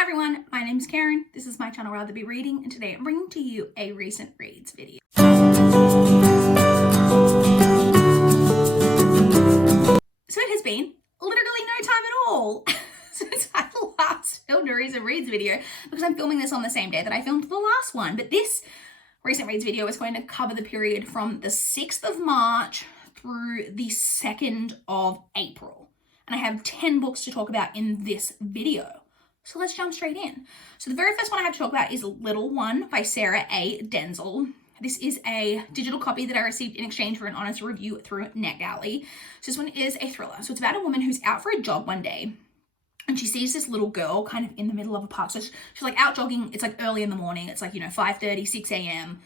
Hi everyone, my name's Karen. This is my channel RatherBeReading, and today I'm bringing to you a recent reads video. So it has been literally no time at all since I last filmed a recent reads video, because I'm filming this on the same day that I filmed the last one. But this recent reads video is going to cover the period from the 6th of March through the 2nd of April. And I have 10 books to talk about in this video. So let's jump straight in. So the very first one I have to talk about is Little One by Sarah A. Denzel. This is a digital copy that I received in exchange for an honest review through NetGalley. So this one is a thriller. So it's about a woman who's out for a jog one day, and she sees this little girl kind of in the middle of a park. So she's like out jogging. It's like early in the morning. It's like, 5:30, 6 a.m.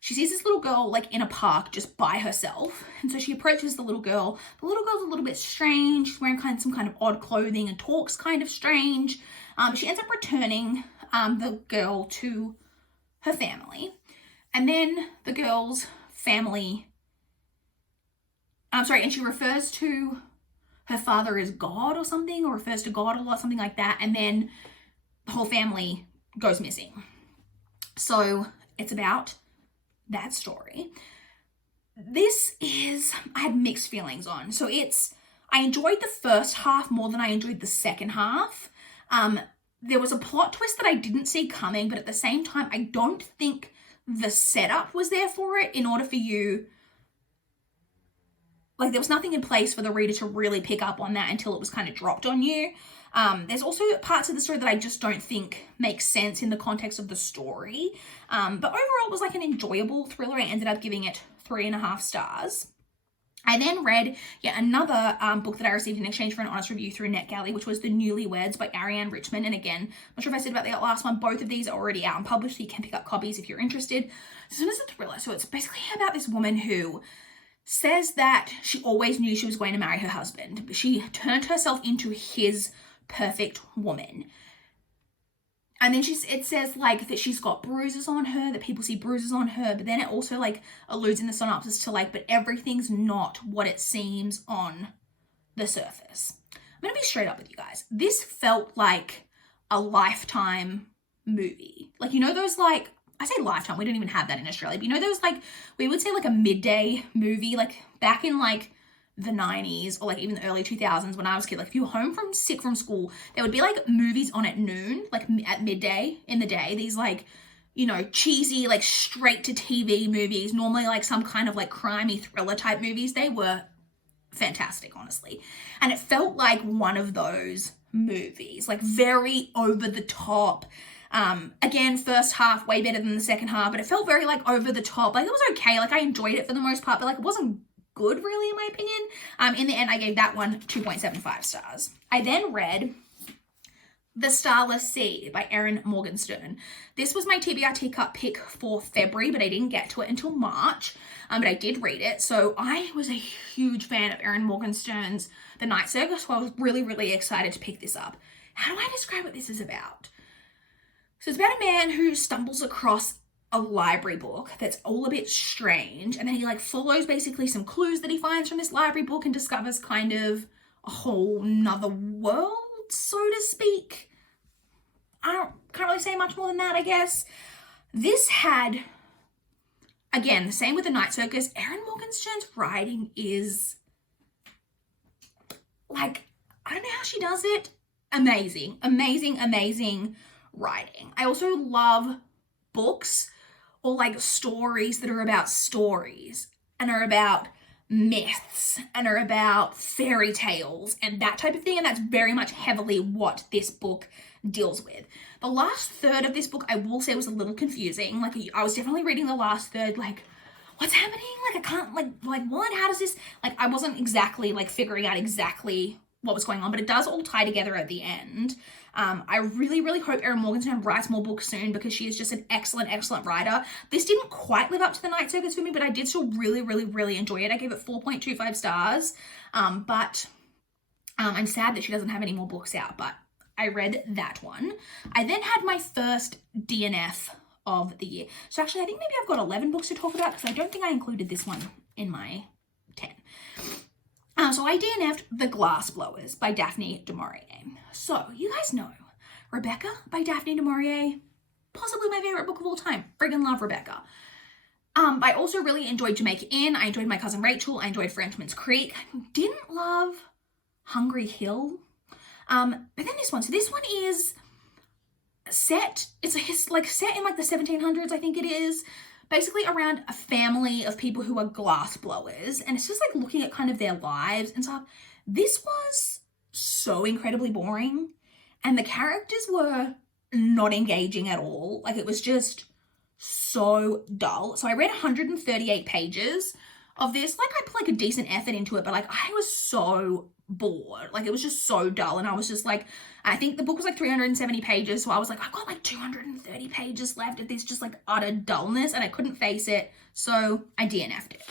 She sees this little girl like in a park just by herself. And so she approaches the little girl. The little girl's a little bit strange. She's wearing some kind of odd clothing and talks kind of strange. She ends up returning the girl to her family. And then the girl's family, and she refers to her father as God or something, or refers to God a lot, something like that. And then the whole family goes missing. So it's about that story. I had mixed feelings on. So I enjoyed the first half more than I enjoyed the second half. There was a plot twist that I didn't see coming, but at the same time, I don't think the setup was there for it in order for you, like there was nothing in place for the reader to really pick up on that until it was kind of dropped on you. There's also parts of the story that I just don't think make sense in the context of the story. But overall, it was like an enjoyable thriller. I ended up giving it 3.5 stars. I then read yet another book that I received in exchange for an honest review through NetGalley, which was The Newlyweds by Ariane Richmond. And again, I'm not sure if I said about the last one, both of these are already out and published, so you can pick up copies if you're interested. This one is a thriller. So it's basically about this woman who says that she always knew she was going to marry her husband, but she turned herself into his perfect woman. And then it says like that she's got bruises on her, that people see bruises on her, but then it also like alludes in the synopsis to like, but everything's not what it seems on the surface. I'm gonna be straight up with you guys. This felt like a Lifetime movie. Like, those like, I say Lifetime, we don't even have that in Australia, but those like, we would say like a midday movie, like back in like the 90s or like even the early 2000s when I was a kid. Like if you were sick from school, there would be like movies on at noon, like at midday in the day. These like, cheesy, like straight to TV movies, normally like some kind of like crimey thriller type movies. They were fantastic, honestly. And it felt like one of those movies, like very over the top. Again, first half way better than the second half, but it felt very like over the top. Like it was okay. Like I enjoyed it for the most part, but like it wasn't good really in my opinion. In the end, I gave that one 2.75 stars. I then read The Starless Sea by Erin Morgenstern. This was my TBR teacup pick for February, but I didn't get to it until March, but I did read it. So I was a huge fan of Erin Morgenstern's The Night Circus, so I was really, really excited to pick this up. How do I describe what this is about? So it's about a man who stumbles across a library book that's all a bit strange, and then he like follows basically some clues that he finds from this library book and discovers kind of a whole nother world, so to speak. Can't really say much more than that, I guess. This had, again, the same with The Night Circus. Erin Morgenstern's writing is like, I don't know how she does it. Amazing writing. I also love books or like stories that are about stories and are about myths and are about fairy tales and that type of thing. And that's very much heavily what this book deals with. The last third of this book, I will say, was a little confusing. Like I was definitely reading the last third, like, what's happening? Like I can't like what? How does this, like I wasn't exactly like figuring out exactly what was going on, but it does all tie together at the end. I really, really hope Erin Morgenstern writes more books soon, because she is just an excellent writer. This didn't quite live up to The Night Circus for me, but I did still really, really enjoy it. I gave it 4.25 stars, but I'm sad that she doesn't have any more books out, but I read that one. I then had my first DNF of the year. So actually, I think maybe I've got 11 books to talk about, because I don't think I included this one in my 10. So I DNF'd The Glass Blowers by Daphne du Maurier. So you guys know Rebecca by Daphne du Maurier. Possibly my favorite book of all time. Friggin' love Rebecca. I also really enjoyed Jamaica Inn. I enjoyed My Cousin Rachel. I enjoyed Frenchman's Creek. Didn't love Hungry Hill. But then this one. So this one is set, it's set in like the 1700s, I think it is. Basically around a family of people who are glass blowers. And it's just like looking at kind of their lives and stuff. This was so incredibly boring. And the characters were not engaging at all. Like, it was just so dull. So I read 138 pages of this. Like, I put like a decent effort into it, but like I was so bored. Like, it was just so dull. And I was just like, I think the book was like 370 pages. So I was like, I've got like 230 pages left of this just like utter dullness, and I couldn't face it. So I DNF'd it.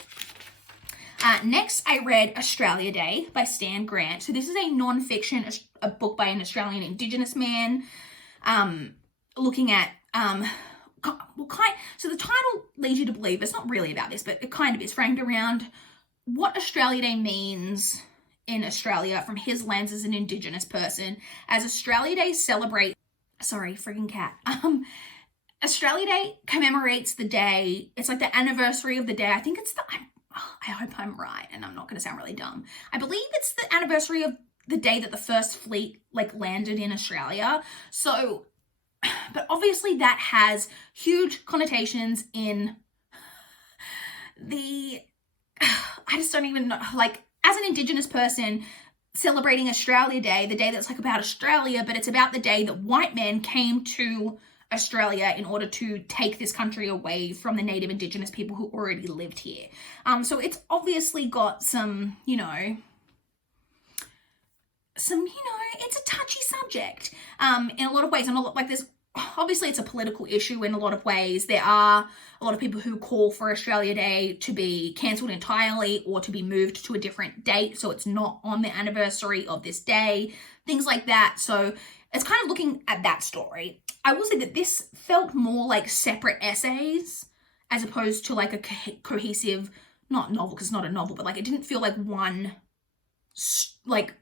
Next, I read Australia Day by Stan Grant. So this is a non-fiction, a book by an Australian Indigenous man, looking at, so the title leads you to believe it's not really about this, but it kind of is framed around what Australia Day means in Australia from his lens as an Indigenous person, as Australia Day celebrates, sorry, friggin' cat. Australia Day commemorates the day, it's like the anniversary of the day, I think it's I hope I'm right and I'm not going to sound really dumb. I believe it's the anniversary of the day that the first fleet like landed in Australia. So, but obviously that has huge connotations in the, I just don't even know, like, as an Indigenous person celebrating Australia Day, the day that's like about Australia, but it's about the day that white men came to Australia in order to take this country away from the native Indigenous people who already lived here. So it's obviously got some, it's a touchy subject in a lot of ways. And obviously it's a political issue in a lot of ways. There are a lot of people who call for Australia Day to be cancelled entirely or to be moved to a different date, so it's not on the anniversary of this day, things like that. So it's kind of looking at that story. I will say that this felt more like separate essays as opposed to like a cohesive, not novel because it's not a novel, but like it didn't feel like one, like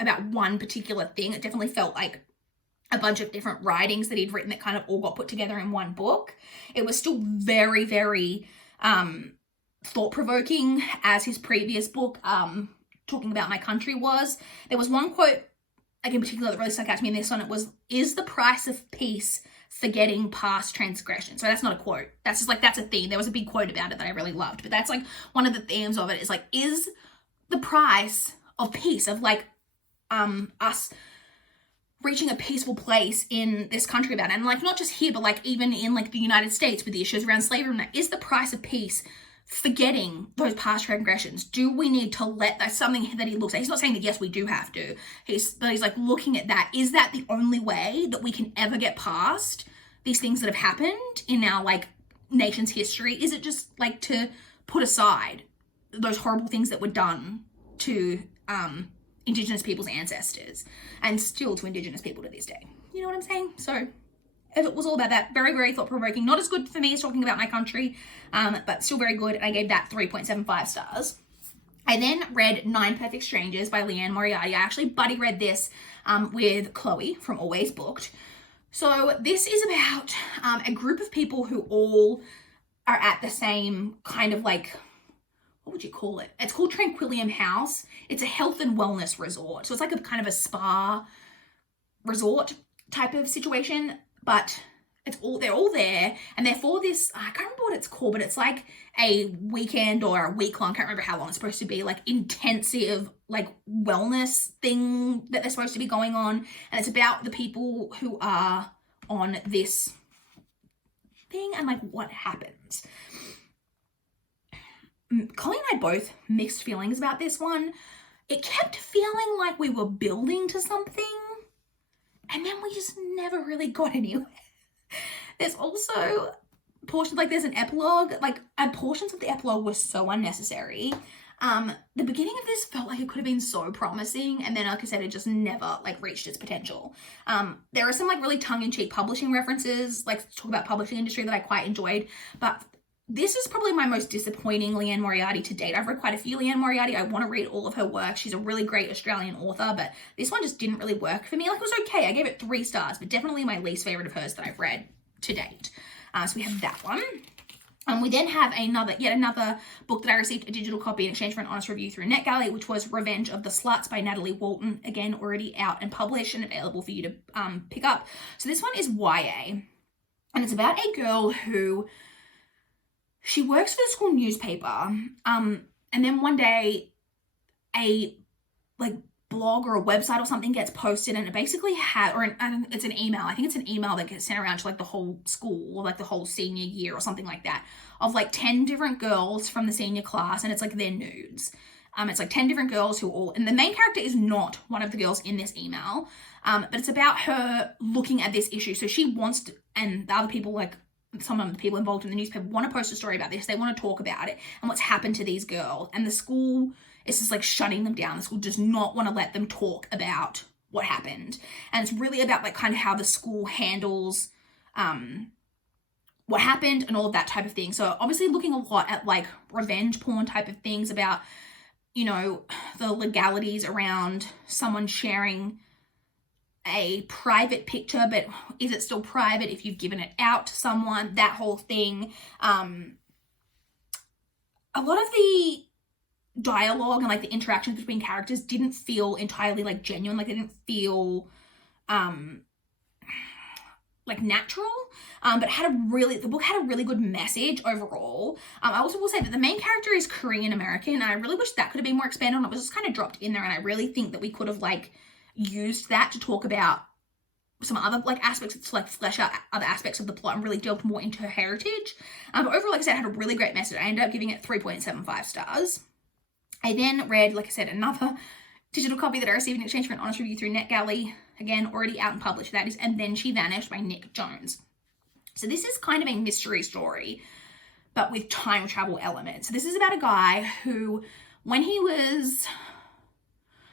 about one particular thing. It definitely felt like a bunch of different writings that he'd written that kind of all got put together in one book. It was still very, very thought-provoking as his previous book, Talking About My Country was. There was one quote, like in particular, that really stuck out to me in this one. It was, "Is the price of peace forgetting past transgression?" So that's not a quote. That's just like, that's a theme. There was a big quote about it that I really loved. But that's like one of the themes of it is like, is the price of peace, of like us reaching a peaceful place in this country about it. And like, not just here, but like even in like the United States with the issues around slavery and that, is the price of peace forgetting those past transgressions? Do we need to let, that's something that he looks at. He's not saying that yes, we do have to. But he's like looking at that. Is that the only way that we can ever get past these things that have happened in our like nation's history? Is it just like to put aside those horrible things that were done to Indigenous people's ancestors and still to Indigenous people to this day? You know what I'm saying? So it was all about that. Very, very thought-provoking. Not as good for me as Talking About My Country, but still very good. And I gave that 3.75 stars. I then read 9 Perfect Strangers by Leanne Moriarty. I actually buddy read this with Chloe from Always Booked. So this is about a group of people who all are at the same kind of like, what would you call it? It's called Tranquillium House. It's a health and wellness resort. So it's like a kind of a spa resort type of situation, but they're all there, and they're for this, I can't remember what it's called, but it's like a weekend or a week long, I can't remember how long it's supposed to be, like intensive like wellness thing that they're supposed to be going on. And it's about the people who are on this thing and like what happens. Colleen and I both mixed feelings about this one. It kept feeling like we were building to something, and then we just never really got anywhere. There's also portions, like there's an epilogue, and portions of the epilogue were so unnecessary. The beginning of this felt like it could have been so promising, and then, like I said, it just never reached its potential. There are some really tongue-in-cheek publishing references, talk about publishing industry, that I quite enjoyed, but this is probably my most disappointing Leanne Moriarty to date. I've read quite a few Leanne Moriarty. I want to read all of her work. She's a really great Australian author, but this one just didn't really work for me. Like, it was okay. I gave it 3 stars, but definitely my least favorite of hers that I've read to date. So we have that one. We then have yet another book that I received a digital copy in exchange for an honest review through NetGalley, which was Revenge of the Sluts by Natalie Walton. Again, already out and published and available for you to pick up. So this one is YA, and it's about a girl who, she works for the school newspaper, and then one day a blog or a website or something gets posted, and it basically it's an email. I think it's an email that gets sent around to the whole school, or the whole senior year or something like that, of 10 different girls from the senior class, and it's their nudes. It's 10 different girls who all, and the main character is not one of the girls in this email, but it's about her looking at this issue. So she wants to, and the other people, some of the people involved in the newspaper, want to post a story about this. They want to talk about it and what's happened to these girls. And the school is just shutting them down. The school does not want to let them talk about what happened. And it's really about kind of how the school handles what happened and all of that type of thing. So obviously looking a lot at revenge porn type of things about, the legalities around someone sharing a private picture, but is it still private if you've given it out to someone, that whole thing. A lot of the dialogue and the interactions between characters didn't feel entirely genuine. They didn't feel natural, but the book had a really good message overall. I also will say that the main character is Korean American, and I really wish that could have been more expanded on. It was just kind of dropped in there, and I really think that we could have used that to talk about some other aspects, to flesh out other aspects of the plot and really delved more into her heritage. But overall, I said, it had a really great message. I ended up giving it 3.75 stars. I then read, another digital copy that I received in exchange for an honest review through NetGalley. Again, already out and published. That is And Then She Vanished by Nick Jones. So this is kind of a mystery story, but with time travel elements. So this is about a guy who, when he was,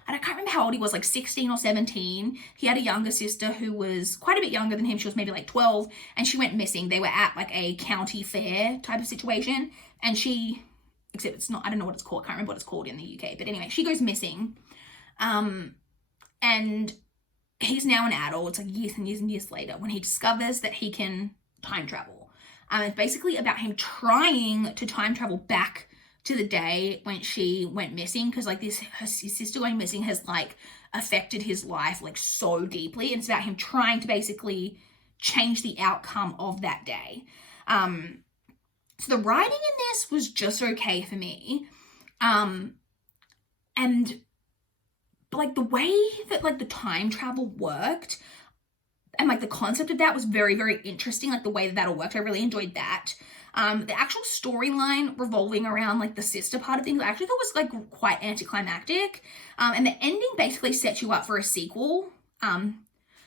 and I can't remember how old he was, 16 or 17. He had a younger sister who was quite a bit younger than him. She was maybe 12, and she went missing. They were at a county fair type of situation, and except it's not, I don't know what it's called. I can't remember what it's called in the UK. But anyway, she goes missing. And he's now an adult. It's years and years and years later when he discovers that he can time travel. It's basically about him trying to time travel back to the day when she went missing, because his sister going missing has affected his life so deeply, and it's about him trying to basically change the outcome of that day. So the writing in this was just okay for me, but the way that the time travel worked and the concept of that was very, very interesting. The way that all worked, I really enjoyed that. The actual storyline revolving around the sister part of things, I actually thought was quite anticlimactic. And the ending basically sets you up for a sequel.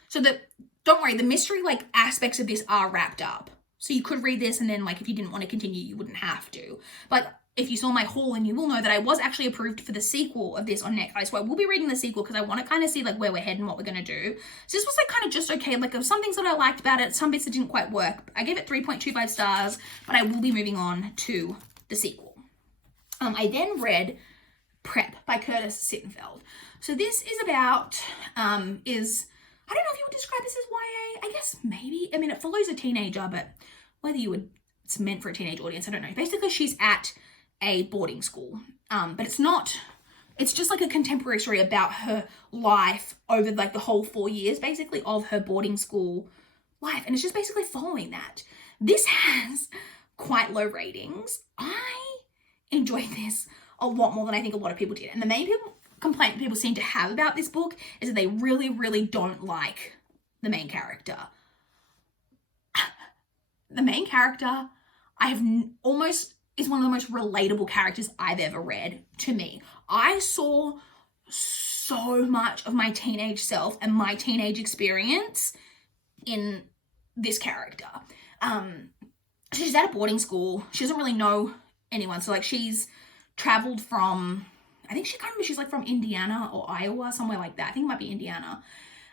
So that, don't worry, the mystery aspects of this are wrapped up. So you could read this and then if you didn't want to continue, you wouldn't have to. But if you saw my haul, and you will know that I was actually approved for the sequel of this on Netflix. So I will be reading the sequel because I want to kind of see where we're heading, what we're going to do. So this was kind of just okay. There were some things that I liked about it, some bits that didn't quite work. I gave it 3.25 stars, but I will be moving on to the sequel. I then read Prep by Curtis Sittenfeld. So this is about, I don't know if you would describe this as YA. I guess maybe. I mean, it follows a teenager, but whether it's meant for a teenage audience, I don't know. Basically, she's at a boarding school, but it's just a contemporary story about her life over the whole 4 years basically of her boarding school life, and it's just basically following that. This has quite low ratings. I enjoyed this a lot more than I think a lot of people did, and the main complaint people seem to have about this book is that they really, really don't like the main character. The main character, is one of the most relatable characters I've ever read to me. I saw so much of my teenage self and my teenage experience in this character. She's at a boarding school. She doesn't really know anyone. So she's traveled from, I think she's from Indiana or Iowa, somewhere like that. I think it might be Indiana.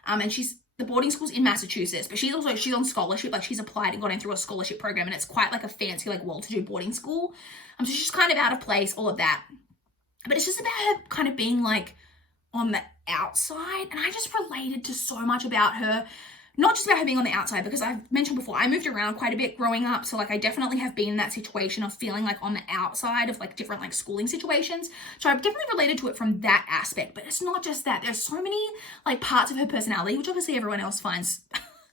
And she's the boarding school's in Massachusetts, but she's on scholarship. Like, she's applied and got in through a scholarship program, and it's quite like a fancy, like, well-to-do boarding school. So she's kind of out of place, all of that. But it's just about her kind of being like on the outside, and I just related to so much about her. Not just about her being on the outside, because I've mentioned before, I moved around quite a bit growing up. So like, I definitely have been in that situation of feeling like on the outside of like different like schooling situations. So I've definitely related to it from that aspect, but it's not just that. There's so many like parts of her personality, which obviously everyone else finds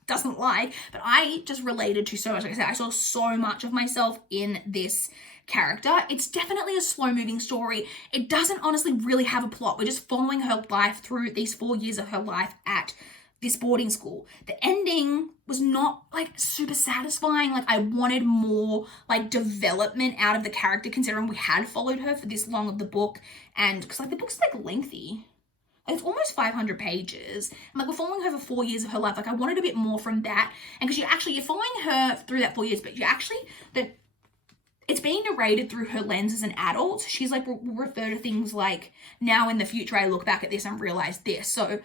doesn't like, but I just related to so much. Like I said, I saw so much of myself in this character. It's definitely a slow moving story. It doesn't honestly really have a plot. We're just following her life through these 4 years of her life at this boarding school. The ending was not like super satisfying. Like, I wanted more like development out of the character, considering we had followed her for this long of the book, and because like the book's like lengthy. It's almost 500 pages. And like, we're following her for 4 years of her life. Like, I wanted a bit more from that. And because you're following her through that 4 years, but it's being narrated through her lens as an adult. She's like, will refer to things like, now in the future, I look back at this and realize this. So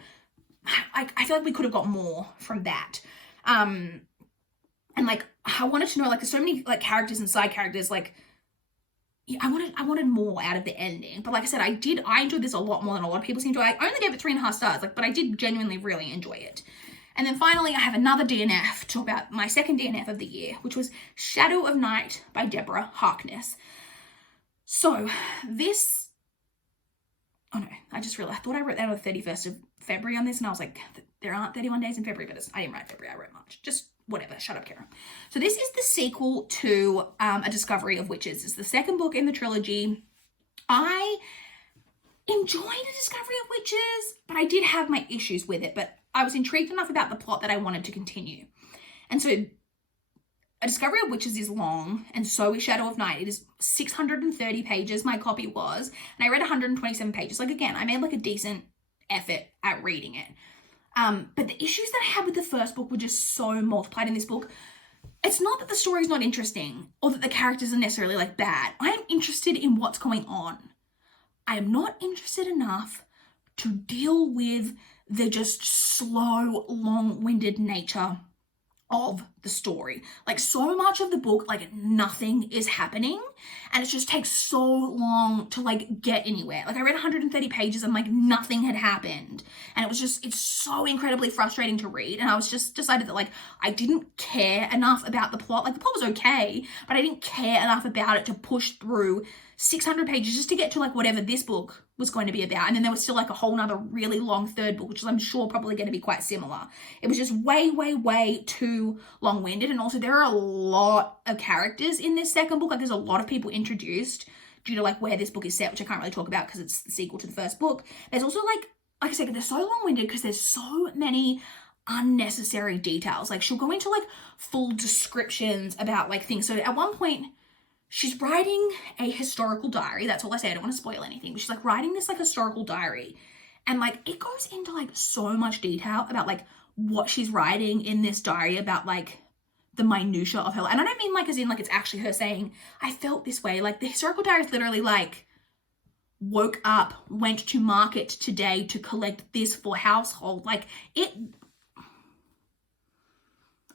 I feel like we could have got more from that. And like, I wanted to know, like, there's so many like characters and side characters, like, yeah, I wanted more out of the ending. But like I said, I enjoyed this a lot more than a lot of people seem to. I only gave it 3.5 stars, like, but I did genuinely really enjoy it. And then finally, I have another DNF to talk about, my second DNF of the year, which was Shadow of Night by Deborah Harkness. So this, oh no, I just realized, I thought I wrote that on the 31st of February on this, and I was like, there aren't 31 days in February, but I didn't write February, I wrote March. Just whatever, shut up, Kara. So this is the sequel to A Discovery of Witches. It's the second book in the trilogy. I enjoyed A Discovery of Witches, but I did have my issues with it, but I was intrigued enough about the plot that I wanted to continue. And so A Discovery of Witches is long, and so is Shadow of Night. It is 630 pages, my copy was, and I read 127 pages. Like, again, I made like a decent effort at reading it. But the issues that I had with the first book were just so multiplied in this book. It's not that the story's not interesting, or that the characters are necessarily like bad. I am interested in what's going on. I am not interested enough to deal with the just slow, long-winded nature of the story. Like, so much of the book, like, nothing is happening, and it just takes so long to like get anywhere. Like, I read 130 pages and like nothing had happened, and it's so incredibly frustrating to read. And I was just decided that like I didn't care enough about the plot. Like, the plot was okay, but I didn't care enough about it to push through 600 pages just to get to like whatever this book was going to be about. And then there was still like a whole nother really long third book, which is, I'm sure, probably going to be quite similar. It was just way, way, way too long-winded. And also, there are a lot of characters in this second book. Like, there's a lot of people introduced due to like where this book is set, which I can't really talk about because it's the sequel to the first book. There's also like I said, they're so long-winded because there's so many unnecessary details. Like, she'll go into like full descriptions about like things. So at one point, she's writing a historical diary. That's all I say. I don't want to spoil anything. But she's like writing this like historical diary. And like, it goes into like so much detail about like what she's writing in this diary about like the minutia of her life. And I don't mean like as in like it's actually her saying, I felt this way. Like, the historical diary is literally like, woke up, went to market today to collect this for household. Like, it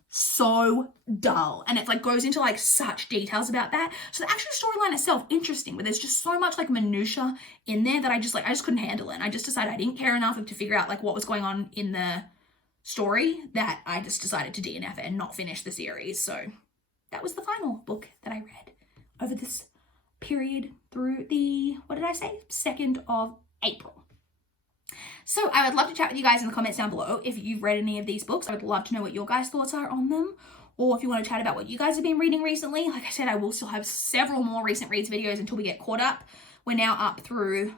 so dull, and it like goes into like such details about that. So the actual storyline itself, interesting, but there's just so much like minutia in there that I just couldn't handle it. And I just decided I didn't care enough to figure out like what was going on in the story, that I just decided to DNF it and not finish the series. So that was the final book that I read over this period through the, 2nd of April. So I would love to chat with you guys in the comments down below if you've read any of these books. I would love to know what your guys' thoughts are on them, or if you want to chat about what you guys have been reading recently. Like I said, I will still have several more recent reads videos until we get caught up. We're now up through,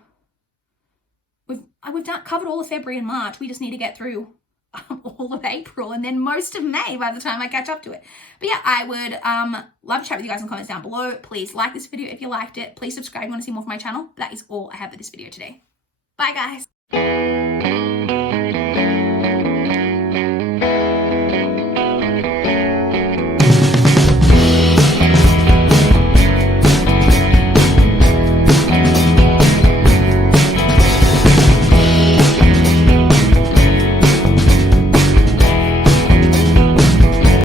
we've covered all of February and March. We just need to get through all of April and then most of May by the time I catch up to it. But yeah, I would love to chat with you guys in the comments down below. Please like this video if you liked it. Please subscribe if you want to see more from my channel. That is all I have for this video today. Bye, guys.